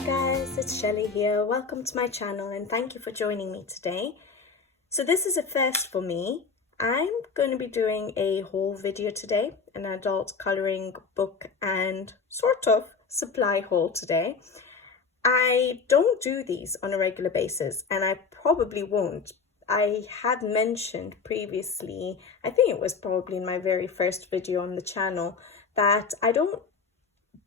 Hi guys, it's Shelley here. Welcome to my channel and thank you for joining me today. So this is a first for me. I'm going to be doing a haul video today, an adult colouring book and sort of supply haul today. I don't do these on a regular basis and I probably won't. I had mentioned previously, I think it was probably in my very first video on the channel, that I don't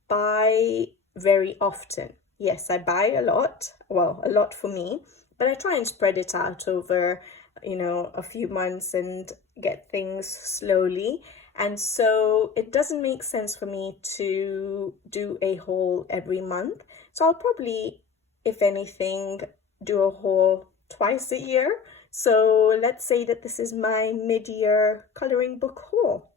buy very often. Yes, I buy a lot, well, a lot for me, but I try and spread it out over, a few months and get things slowly. And so it doesn't make sense for me to do a haul every month. So I'll probably, if anything, do a haul twice a year. So let's say that this is my mid-year colouring book haul.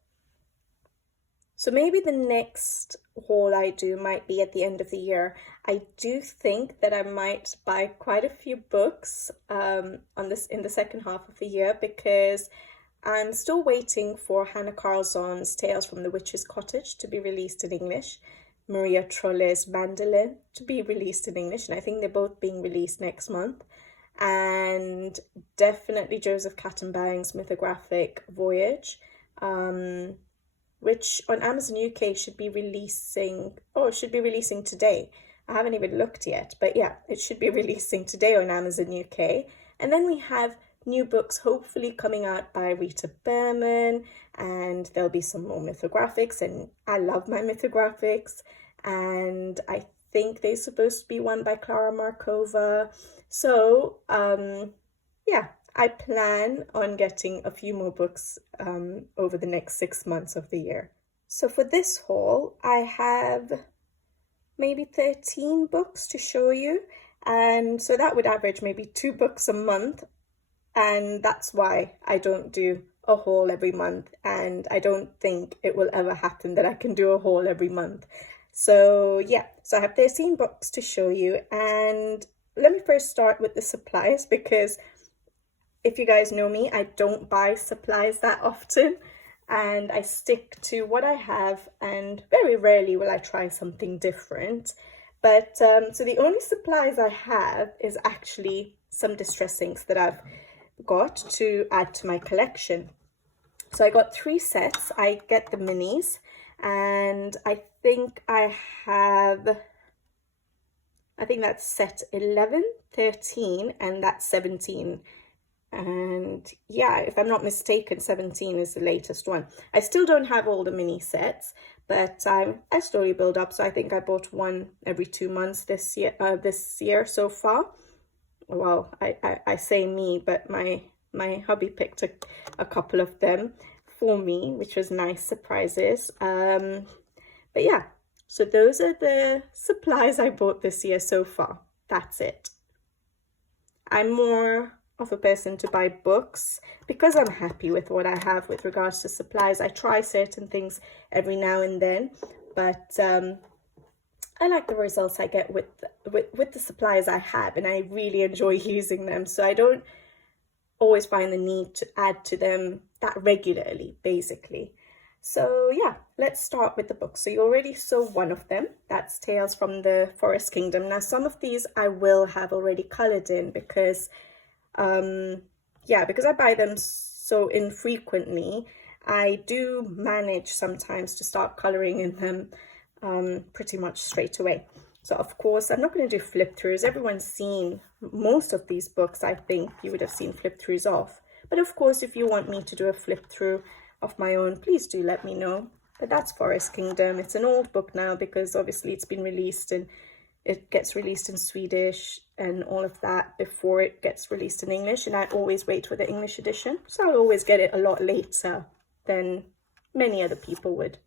So maybe the next haul I do might be at the end of the year. I do think that I might buy quite a few books in the second half of the year, because I'm still waiting for Hannah Carlzon's Tales from the Witch's Cottage to be released in English, Maria Trolle's Mandalas to be released in English, and I think they're both being released next month. And definitely Joseph Cattenbang's mythographic Voyage, which on Amazon UK should be releasing today. I haven't even looked yet, but yeah, it should be releasing today on Amazon UK. And then we have new books hopefully coming out by Rita Berman, and there'll be some more mythographics, and I love my mythographics, and I think they're supposed to be one by Clara Markova. So yeah, I plan on getting a few more books over the next 6 months of the year. So for this haul, I have maybe 13 books to show you. And so that would average maybe 2 books a month. And that's why I don't do a haul every month. And I don't think it will ever happen that I can do a haul every month. So yeah, so I have 13 books to show you. And let me first start with the supplies, because if you guys know me, I don't buy supplies that often and I stick to what I have, and very rarely will I try something different. But so the only supplies I have is actually some distress inks that I've got to add to my collection. So I got 3 sets. I get the minis, and I think that's set 11, 13, and that's 17. And yeah, if I'm not mistaken, 17 is the latest one. I still don't have all the mini sets, but I slowly build up. So I think I bought one every 2 months this year so far. Well, I say me, but my hubby picked a couple of them for me, which was nice surprises. But yeah, so those are the supplies I bought this year so far. That's it. I'm more of a person to buy books because I'm happy with what I have with regards to supplies. I try certain things every now and then, but I like the results I get with the supplies I have, and I really enjoy using them. So I don't always find the need to add to them that regularly, basically. So yeah, let's start with the book. So you already saw one of them. That's Tales from the Forest Kingdom. Now some of these I will have already coloured in because because I buy them so infrequently. I do manage sometimes to start colouring in them pretty much straight away. So of course I'm not going to do flip throughs. Everyone's seen most of these books. I think you would have seen flip throughs of, but of course if you want me to do a flip through of my own, please do let me know. But that's Forest Kingdom. It's an old book now because obviously it's been released, and it gets released in Swedish and all of that before it gets released in English, and I always wait for the English edition, so I'll always get it a lot later than many other people would.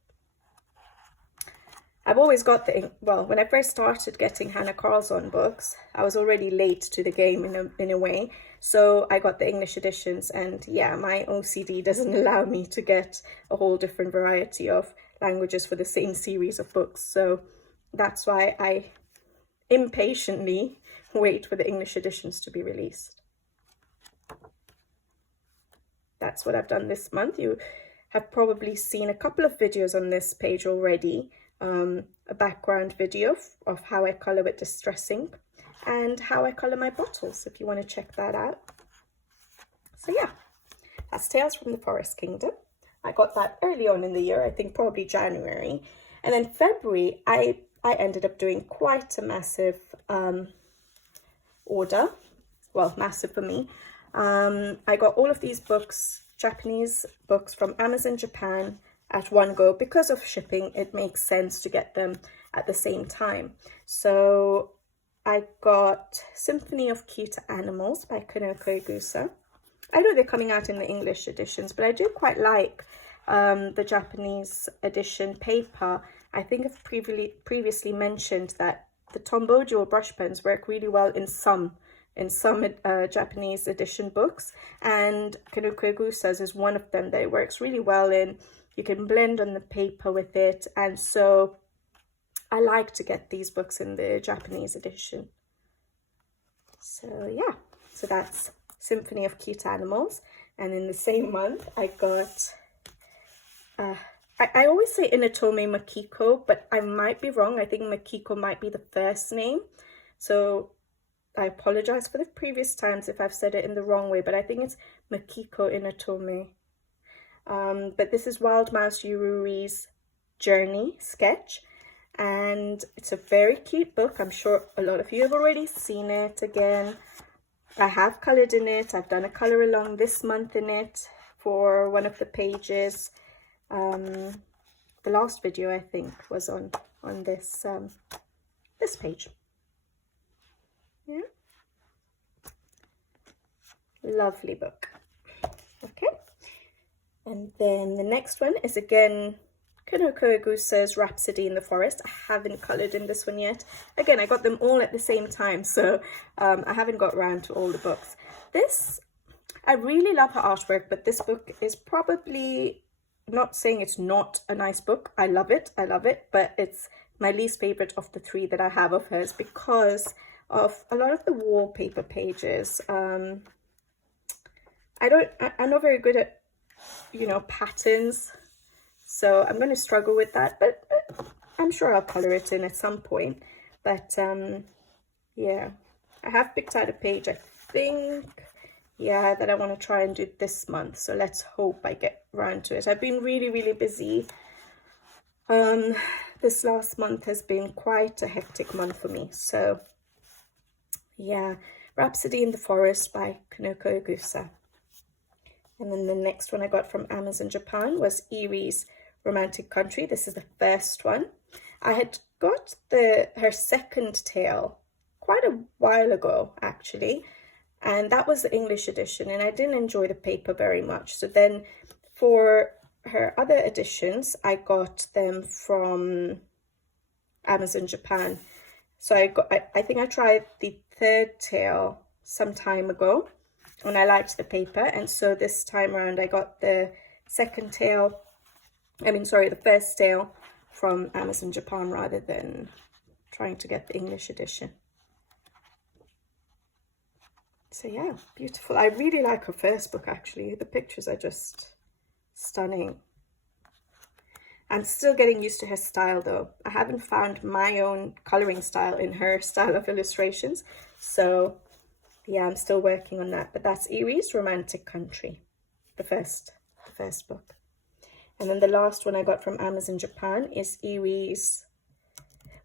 I've always got when I first started getting Hannah Carlzon books, I was already late to the game in a way, so I got the English editions, and yeah, my OCD doesn't allow me to get a whole different variety of languages for the same series of books, so that's why I impatiently wait for the English editions to be released. That's what I've done this month. You have probably seen a couple of videos on this page already a background video of how I colour with Distress ink and how I colour my bottles, if you want to check that out. So yeah, that's Tales from the Forest Kingdom. I got that early on in the year, I think probably January. And then February, I ended up doing quite a massive order. Well, massive for me. I got all of these books, Japanese books from Amazon Japan at one go. Because of shipping, it makes sense to get them at the same time. So I got Symphony of Cute Animals by Kanoko Egusa. I know they're coming out in the English editions, but I do quite like the Japanese edition paper. I think I've previously mentioned that the Tombojo brush pens work really well in some Japanese edition books, and Kanoko Egusa's is one of them that it works really well in. You can blend on the paper with it, and so I like to get these books in the Japanese edition. So yeah, so that's Symphony of Cute Animals. And in the same month I got I always say Inotome Makiko, but I might be wrong. I think Makiko might be the first name, so I apologize for the previous times if I've said it in the wrong way, but I think it's Makiko Inotome. But this is Wild Mouse Yururi's journey sketch, and it's a very cute book. I'm sure a lot of you have already seen it. Again, I have coloured in it. I've done a colour along this month in it for one of the pages. The last video I think was on this this page. Yeah, lovely book. Okay, and then the next one is again Kanoko Egusa's Rhapsody in the Forest. I haven't coloured in this one yet. Again, I got them all at the same time, so I haven't got around to all the books. This, I really love her artwork, but this book is probably, not saying it's not a nice book. I love it, but it's my least favourite of the three that I have of hers because of a lot of the wallpaper pages. I'm not very good at, you know, patterns. So I'm going to struggle with that, but I'm sure I'll colour it in at some point. But yeah, I have picked out a page, I think, yeah, that I want to try and do this month. So let's hope I get around to it. I've been really, really busy. This last month has been quite a hectic month for me. So yeah, Rhapsody in the Forest by Kanoko Egusa. And then the next one I got from Amazon Japan was Erie's Romantic Country. This is the first one. I had got her second tale quite a while ago actually, and that was the English edition, and I didn't enjoy the paper very much. So then for her other editions I got them from Amazon Japan. So I think I tried the third tale some time ago and I liked the paper, and so this time around I got the second tale, the first tale from Amazon Japan rather than trying to get the English edition. So yeah, beautiful. I really like her first book actually. The pictures are just stunning. I'm still getting used to her style though. I haven't found my own colouring style in her style of illustrations. So yeah, I'm still working on that. But that's Erie's Romantic Country, the first book. And then the last one I got from Amazon Japan is Erie's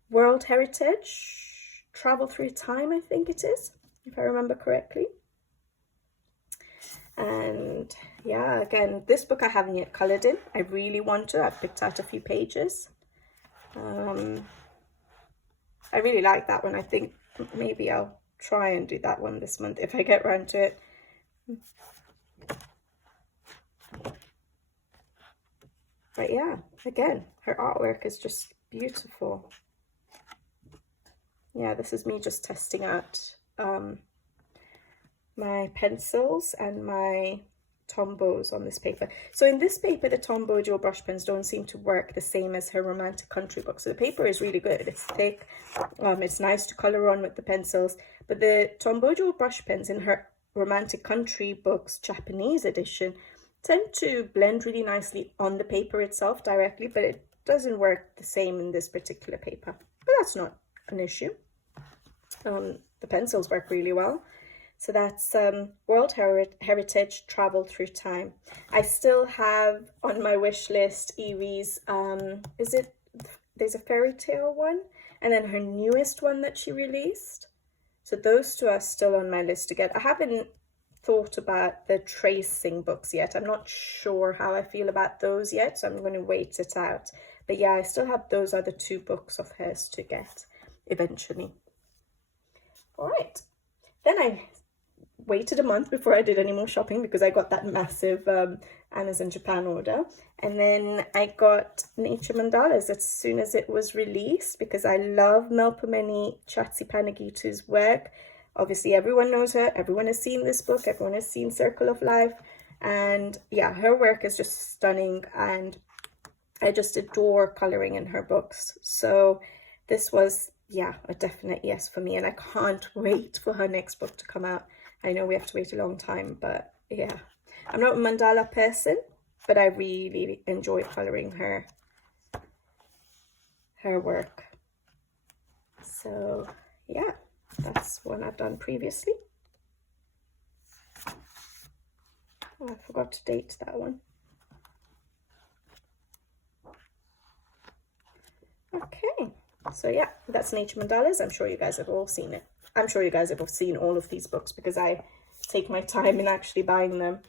World Heritage, Travel Through Time, I think it is, if I remember correctly. And yeah, again, this book I haven't yet coloured in. I really want to. I've picked out a few pages. I really like that one. I think maybe I'll try and do that one this month if I get around to it. But yeah, again, her artwork is just beautiful. Yeah, this is me just testing out my pencils and my Tombos on this paper. So in this paper, the Tombojo brush pens don't seem to work the same as her Romantic Country book. So the paper is really good. It's thick. It's nice to colour on with the pencils. But the Tombojo brush pens in her Romantic Country books, Japanese edition, tend to blend really nicely on the paper itself directly, but doesn't work the same in this particular paper, but that's not an issue. The pencils work really well. So that's World Heritage Travel Through Time. I still have on my wish list Evie's, there's a fairy tale one, and then her newest one that she released. So those two are still on my list to get. I haven't thought about the tracing books yet. I'm not sure how I feel about those yet, so I'm going to wait it out. But yeah, I still have those other two books of hers to get eventually. All right, then I waited a month before I did any more shopping because I got that massive Amazon Japan order, and then I got Nature Mandalas as soon as it was released because I love Melpomene Chatzipanagitu's work. Obviously everyone knows her, everyone has seen this book, everyone has seen Circle of Life, and yeah, her work is just stunning, and I just adore coloring in her books. So this was, yeah, a definite yes for me, and I can't wait for her next book to come out. I know we have to wait a long time, but yeah, I'm not a mandala person, but I really enjoy coloring her work. So yeah, that's one I've done previously. Oh, I forgot to date that one. Okay, so yeah, that's Nature Mandalas. I'm sure you guys have all seen it. I'm sure you guys have seen all of these books because I take my time in actually buying them.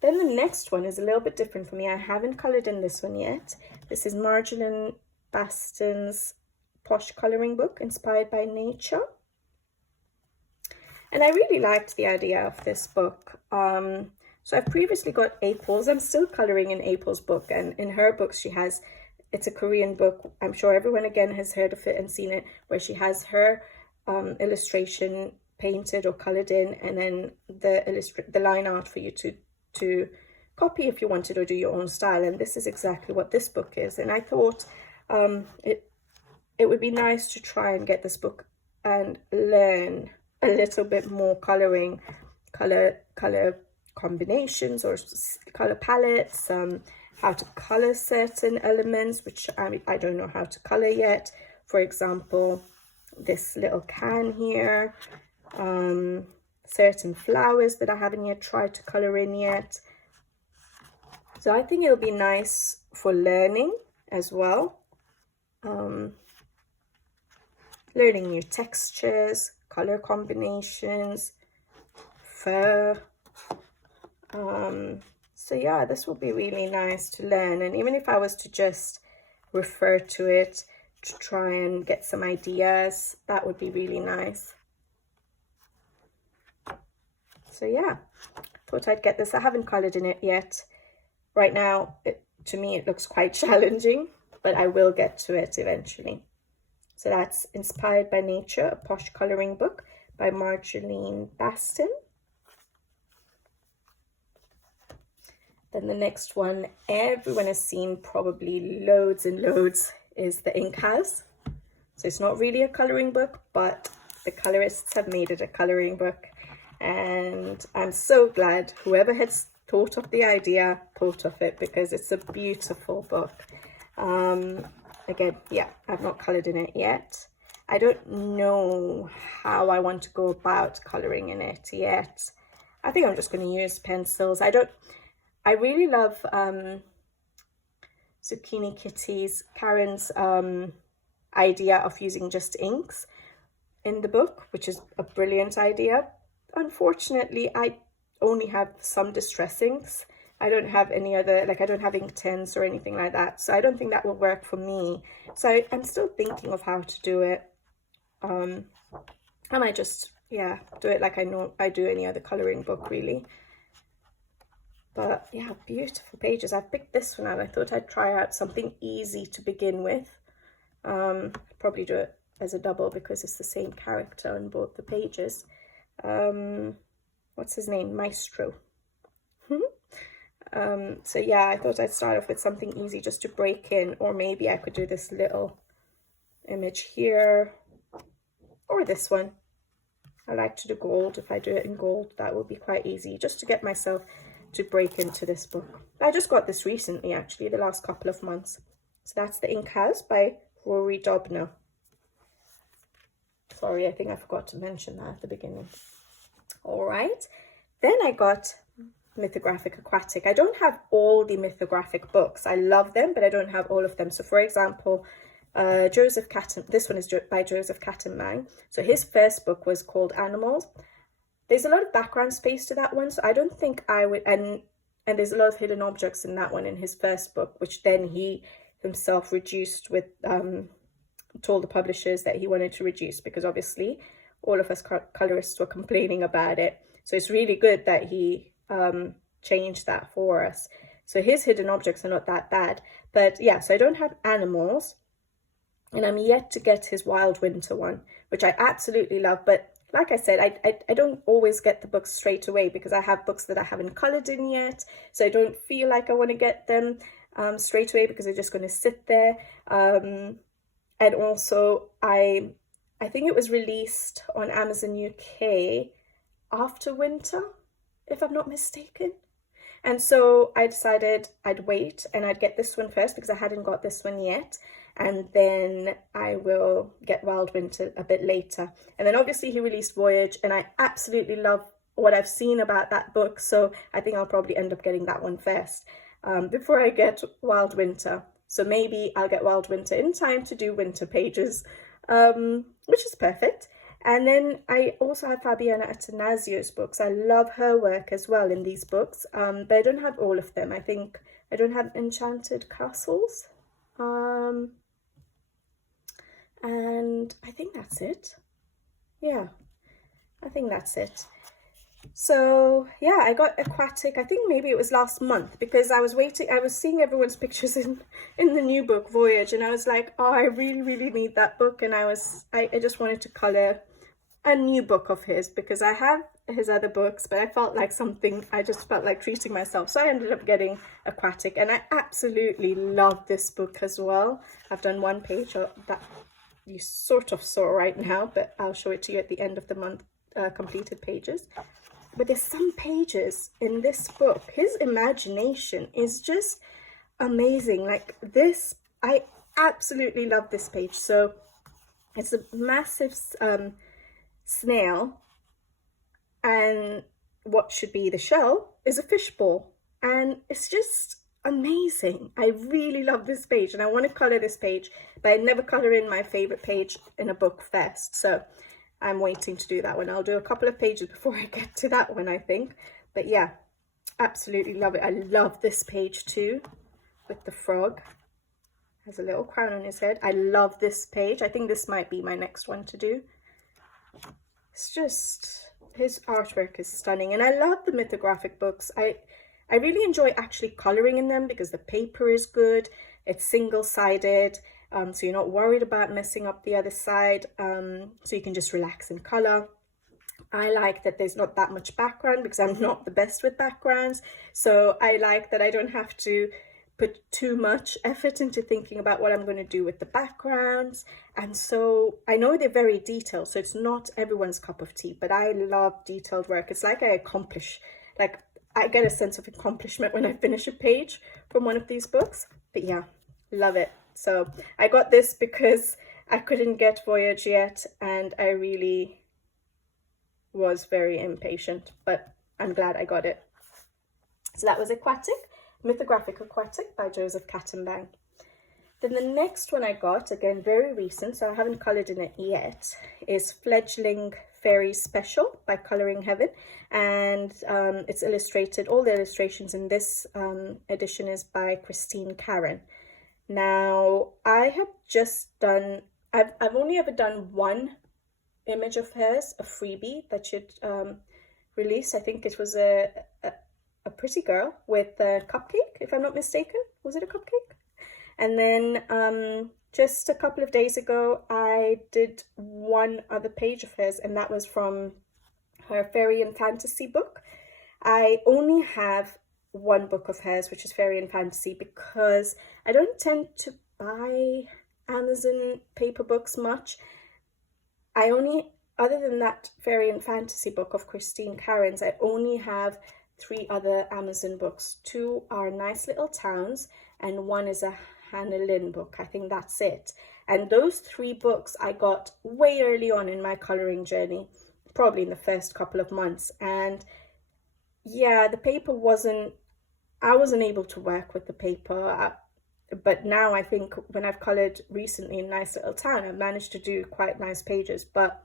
Then the next one is a little bit different for me. I haven't coloured in this one yet. This is Marjolaine Baston's Posh Colouring Book, Inspired by Nature. And I really liked the idea of this book. So I've previously got April's. I'm still colouring in April's book, and in her books she has, it's a Korean book. I'm sure everyone again has heard of it and seen it, where she has her illustration painted or coloured in, and then the line art for you to copy if you wanted or do your own style. And this is exactly what this book is. And I thought it would be nice to try and get this book and learn a little bit more coloring, color combinations or color palettes, how to color certain elements, which I don't know how to color yet. For example, this little can here, certain flowers that I haven't yet tried to color in yet. So I think it'll be nice for learning as well. Learning new textures, color combinations, fur. So yeah, this will be really nice to learn. And even if I was to just refer to it to try and get some ideas, that would be really nice. So yeah, thought I'd get this. I haven't colored in it yet. Right now, to me, it looks quite challenging, but I will get to it eventually. So that's Inspired by Nature, a Posh Colouring Book by Marjolaine Baston. Then the next one everyone has seen probably loads and loads is The Ink House. So it's not really a colouring book, but the colorists have made it a colouring book. And I'm so glad whoever has thought of the idea thought of it, because it's a beautiful book. Again, yeah, I've not coloured in it yet. I don't know how I want to go about colouring in it yet. I think I'm just going to use pencils. I really love Zucchini Kitty's, Karen's idea of using just inks in the book, which is a brilliant idea. Unfortunately, I only have some distress inks. I don't have any other, like I don't have Inktense or anything like that. So I don't think that will work for me. So I'm still thinking of how to do it. I might just, yeah, do it like I do any other colouring book really. But yeah, beautiful pages. I picked this one out. I thought I'd try out something easy to begin with. Probably do it as a double because it's the same character on both the pages. What's his name? Maestro. So yeah, I thought I'd start off with something easy just to break in, or maybe I could do this little image here, or this one. I like to do gold. If I do it in gold, that will be quite easy, just to get myself to break into this book. I just got this recently, actually, the last couple of months. So that's The Ink House by Rory Dobner. Sorry, I think I forgot to mention that at the beginning. All right, then I got Mythographic Aquatic. I don't have all the Mythographic books. I love them, but I don't have all of them. So for example, Joseph Catton, this one is by Joseph Catton. So his first book was called Animals. There's a lot of background space to that one, so I don't think I would, and there's a lot of hidden objects in that one in his first book, which then he himself reduced with, told the publishers that he wanted to reduce, because obviously all of us colorists were complaining about it. So it's really good that he changed that for us. So his hidden objects are not that bad. But yeah, so I don't have Animals, and I'm yet to get his Wild Winter one, which I absolutely love. But like I said, I don't always get the books straight away, because I have books that I haven't colored in yet. So I don't feel like I want to get them straight away, because they're just going to sit there. And also, I think it was released on Amazon UK after winter, if I'm not mistaken. And so I decided I'd wait and I'd get this one first, because I hadn't got this one yet. And then I will get Wild Winter a bit later. And then obviously he released Voyage, and I absolutely love what I've seen about that book. So I think I'll probably end up getting that one first before I get Wild Winter. So maybe I'll get Wild Winter in time to do winter pages, which is perfect. And then I also have Fabiana Attanasiou's books. I love her work as well in these books, but I don't have all of them. I think I don't have Enchanted Castles. And I think that's it. Yeah, I think that's it. So yeah, I got Aquatic, I think maybe it was last month, because I was waiting, I was seeing everyone's pictures in the new book, Voyage, and I was like, oh, I really need that book. And I just wanted to color a new book of his, because I have his other books, but I felt like I just felt like treating myself. So I ended up getting Aquatic, and I absolutely love this book as well. I've done one page that you sort of saw right now, but I'll show it to you at the end of the month, completed pages. But there's some pages in this book, his imagination is just amazing. Like this, I absolutely love this page. So it's a massive snail, and what should be the shell is a fishbowl, and it's just amazing. I really love this page, and I want to color this page, but I never color in my favorite page in a book first, so I'm waiting to do that one. I'll do a couple of pages before I get to that one, I think. But yeah, absolutely love it. I love this page too, with the frog. Has a little crown on his head. I love this page. I think this might be my next one to do. It's just, his artwork is stunning. And I love the mythographic books. I really enjoy actually coloring in them, because the paper is good. It's single-sided. So you're not worried about messing up the other side, so you can just relax and color. I like that there's not that much background, because I'm not the best with backgrounds, so I like that I don't have to put too much effort into thinking about what I'm going to do with the backgrounds. And so I know they're very detailed, so it's not everyone's cup of tea, but I love detailed work. It's like I get a sense of accomplishment when I finish a page from one of these books. But yeah, love it. So I got this because I couldn't get Voyage yet, and I really was very impatient, but I'm glad I got it. So that was Aquatic, Mythographic Aquatic by Joseph Catton. Then the next one I got, again very recent, so I haven't coloured in it yet, is Fledgling Fairy Special by Colouring Heaven, and it's illustrated. All the illustrations in this edition is by Christine Karen. Now, I have just done, I've only ever done one image of hers, a freebie that she'd released. I think it was a pretty girl with a cupcake, if I'm not mistaken. Was it a cupcake? And then just a couple of days ago, I did one other page of hers, and that was from her fairy and fantasy book. I only have one book of hers, which is fairy and fantasy, because I don't tend to buy Amazon paper books much. I only, other than that fairy and fantasy book of Christine Karen's, I only have 3 other Amazon books. 2 are Nice Little Towns, and one is a Hannah Lynn book. I think that's it. And those 3 books I got way early on in my colouring journey, probably in the first couple of months. And yeah, the paper I wasn't able to work with the paper. But now I think when I've coloured recently in Nice Little Town, I've managed to do quite nice pages. But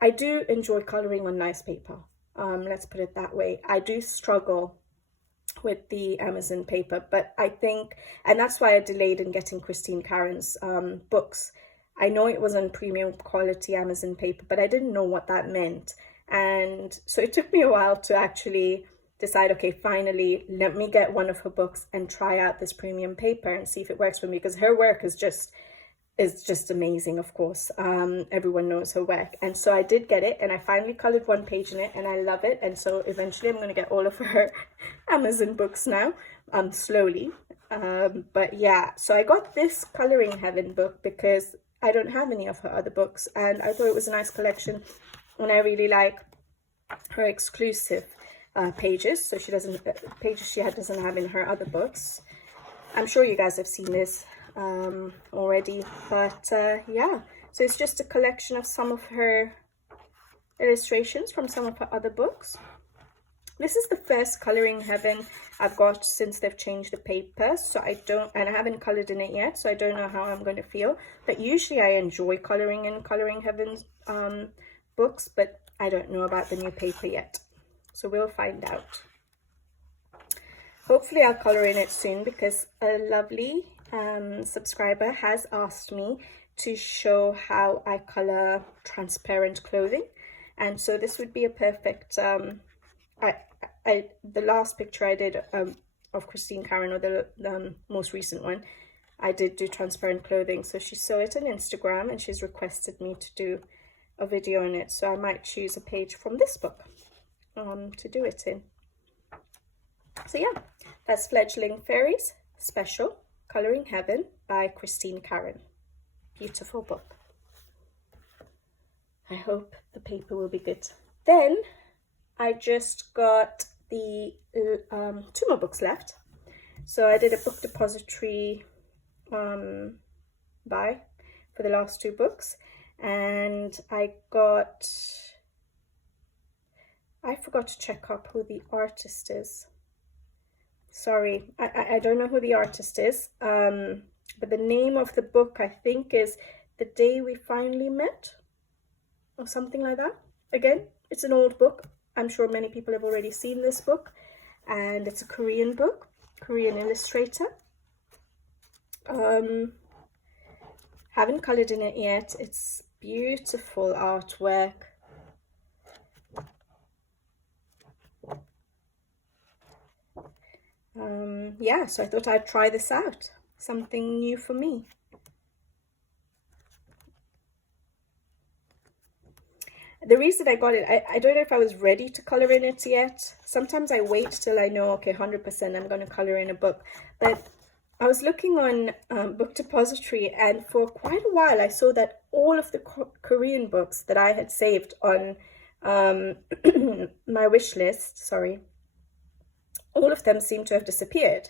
I do enjoy colouring on nice paper. Let's put it that way. I do struggle with the Amazon paper, but I think, and that's why I delayed in getting Christine Karen's books. I know it was on premium quality Amazon paper, but I didn't know what that meant. And so it took me a while to actually decide, okay, finally, let me get one of her books and try out this premium paper and see if it works for me, because her work is just amazing, of course. Everyone knows her work. And so I did get it, and I finally colored 1 page in it, and I love it. And so eventually I'm going to get all of her Amazon books now, slowly. But yeah, so I got this Coloring Heaven book because I don't have any of her other books, and I thought it was a nice collection, and I really like her exclusive pages. So she doesn't pages she doesn't have in her other books. I'm sure you guys have seen this already, but yeah, so it's just a collection of some of her illustrations from some of her other books. This is the first Coloring Heaven I've got since they've changed the paper, so I haven't colored in it yet, so I don't know how I'm going to feel. But usually I enjoy coloring in Coloring Heaven's books, but I don't know about the new paper yet, so we'll find out. Hopefully I'll color in it soon, because a lovely subscriber has asked me to show how I color transparent clothing, and so this would be a perfect the last picture I did of Christine Karen, or the most recent one, I did do transparent clothing. So she saw it on Instagram and she's requested me to do a video on it, so I might choose a page from this book to do it in. So yeah, that's Fledgling Fairies Special Coloring Heaven by Christine Karen. Beautiful book. I hope the paper will be good. Then I just got the 2 more books left. So I did a book depository buy for the last 2 books, and I forgot to check up who the artist is. Sorry, I don't know who the artist is, but the name of the book I think is The Day We Finally Met, or something like that. Again, it's an old book. I'm sure many people have already seen this book, and it's a Korean book, Korean illustrator. Haven't colored in it yet. It's beautiful artwork. Yeah, so I thought I'd try this out, something new for me. The reason I got it, I don't know if I was ready to color in it yet. Sometimes I wait till I know, okay, 100% I'm going to color in a book. But I was looking on Book Depository, and for quite a while I saw that all of the Korean books that I had saved on my wish list, all of them seemed to have disappeared.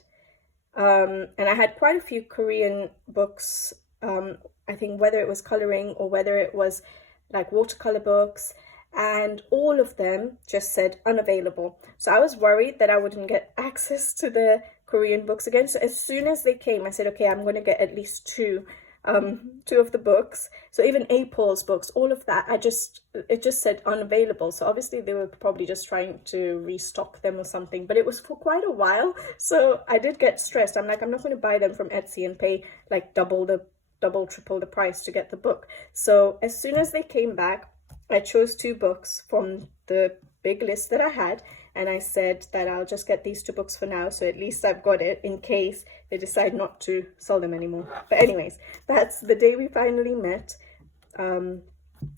And I had quite a few Korean books, I think whether it was coloring or whether it was like watercolor books, and all of them just said unavailable. So I was worried that I wouldn't get access to the Korean books again. So as soon as they came, I said, okay, I'm going to get at least two of the books. So even April's books, all of that, it just said unavailable. So obviously they were probably just trying to restock them or something, but it was for quite a while. So I did get stressed. I'm like, I'm not going to buy them from Etsy and pay like double, triple the price to get the book. So as soon as they came back, I chose 2 books from the big list that I had, and I said that I'll just get these 2 books for now, so at least I've got it in case they decide not to sell them anymore. But anyways, that's The Day We Finally Met.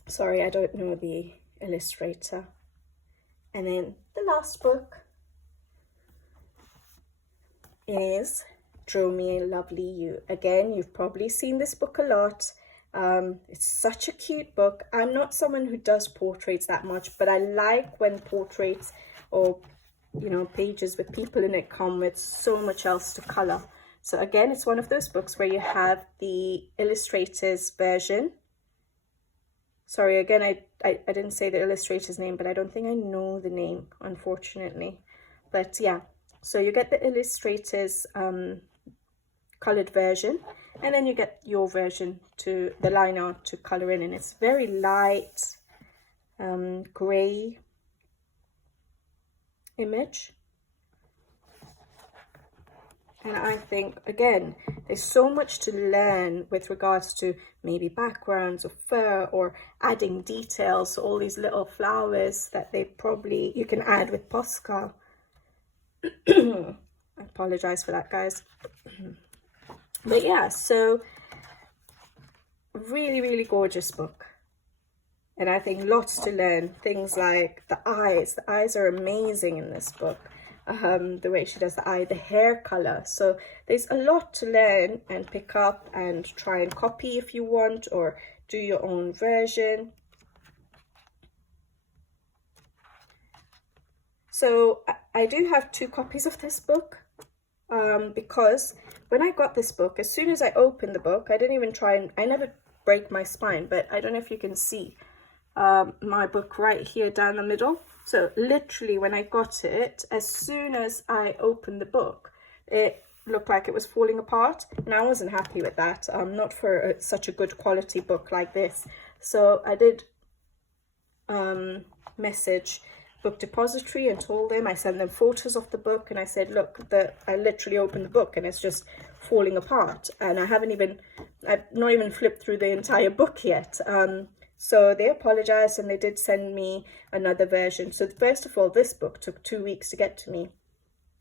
Sorry, I don't know the illustrator. And then the last book is Draw Me a Lovely You. Again, you've probably seen this book a lot. It's such a cute book. I'm not someone who does portraits that much, but I like when portraits or, you know, pages with people in it come with so much else to color. So again, it's one of those books where you have the illustrator's version. Sorry, again, I didn't say the illustrator's name, but I don't think I know the name, unfortunately. But yeah, so you get the illustrator's colored version, and then you get your version, to the line art to color in, and it's very light gray image. And I think, again, there's so much to learn with regards to maybe backgrounds or fur or adding details, all these little flowers that you can add with Posca. I apologize for that, guys. But yeah, so really, really gorgeous book. And I think lots to learn. Things like the eyes are amazing in this book. The way she does the eye, the hair color. So there's a lot to learn and pick up and try and copy if you want, or do your own version. So I do have 2 copies of this book, because when I got this book, as soon as I opened the book, I didn't even I never break my spine, but I don't know if you can see my book right here down the middle. So literally when I got it, as soon as I opened the book, it looked like it was falling apart, and I wasn't happy with that, not for such a good quality book like this. So I did message Book Depository and told them, I sent them photos of the book, and I said, look, I literally opened the book and it's just falling apart, and I've not even flipped through the entire book yet. So they apologized, and they did send me another version. So first of all, this book took 2 weeks to get to me,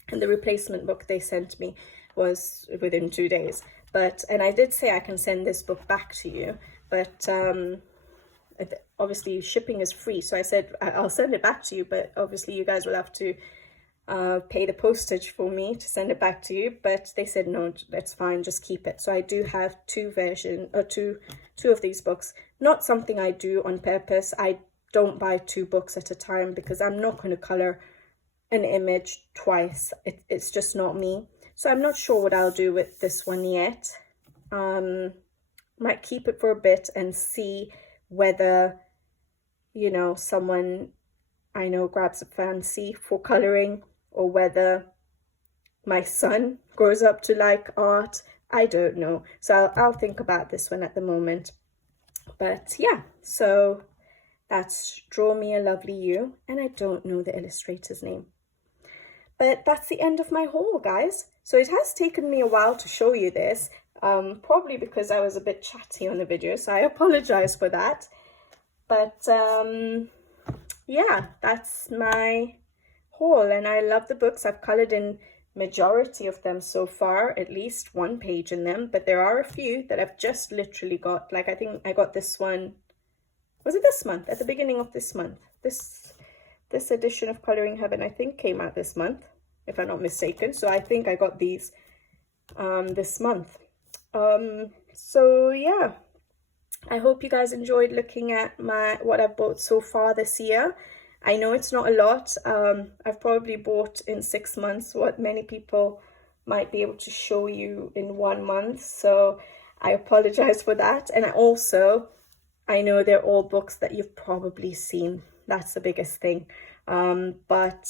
and the replacement book they sent me was within 2 days. And I did say I can send this book back to you, but obviously shipping is free. So I said I'll send it back to you, but obviously you guys will have to pay the postage for me to send it back to you. But they said no, that's fine, just keep it. So I do have two of these books. Not something I do on purpose. I don't buy 2 books at a time because I'm not going to color an image twice. It's just not me. So I'm not sure what I'll do with this one yet. Might keep it for a bit and see whether, you know, someone I know grabs a fancy for coloring, or whether my son grows up to like art. I don't know. So I'll think about this one at the moment. But yeah, so that's Draw Me a Lovely You, and I don't know the illustrator's name. But that's the end of my haul, guys. So it has taken me a while to show you this, probably because I was a bit chatty on the video, so I apologize for that. But yeah, that's my haul, and I love the books. I've colored in majority of them so far, at least 1 page in them, but there are a few that I've just literally got. Like, I think I got this one, was it this month, at the beginning of this month? This edition of Coloring Heaven, I think, came out this month, if I'm not mistaken. So I think I got these this month. So yeah, I hope you guys enjoyed looking at what I've bought so far this year. I know it's not a lot. I've probably bought in 6 months what many people might be able to show you in 1 month. So I apologize for that. And I know they're all books that you've probably seen. That's the biggest thing. But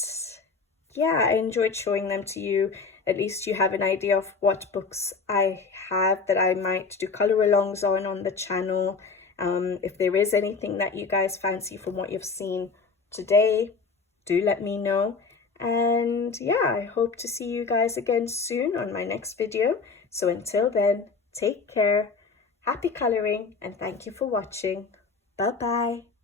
yeah, I enjoyed showing them to you. At least you have an idea of what books I have that I might do color alongs on the channel. If there is anything that you guys fancy from what you've seen today, do let me know. And yeah, I hope to see you guys again soon on my next video. So until then, take care, happy coloring, and thank you for watching. Bye bye.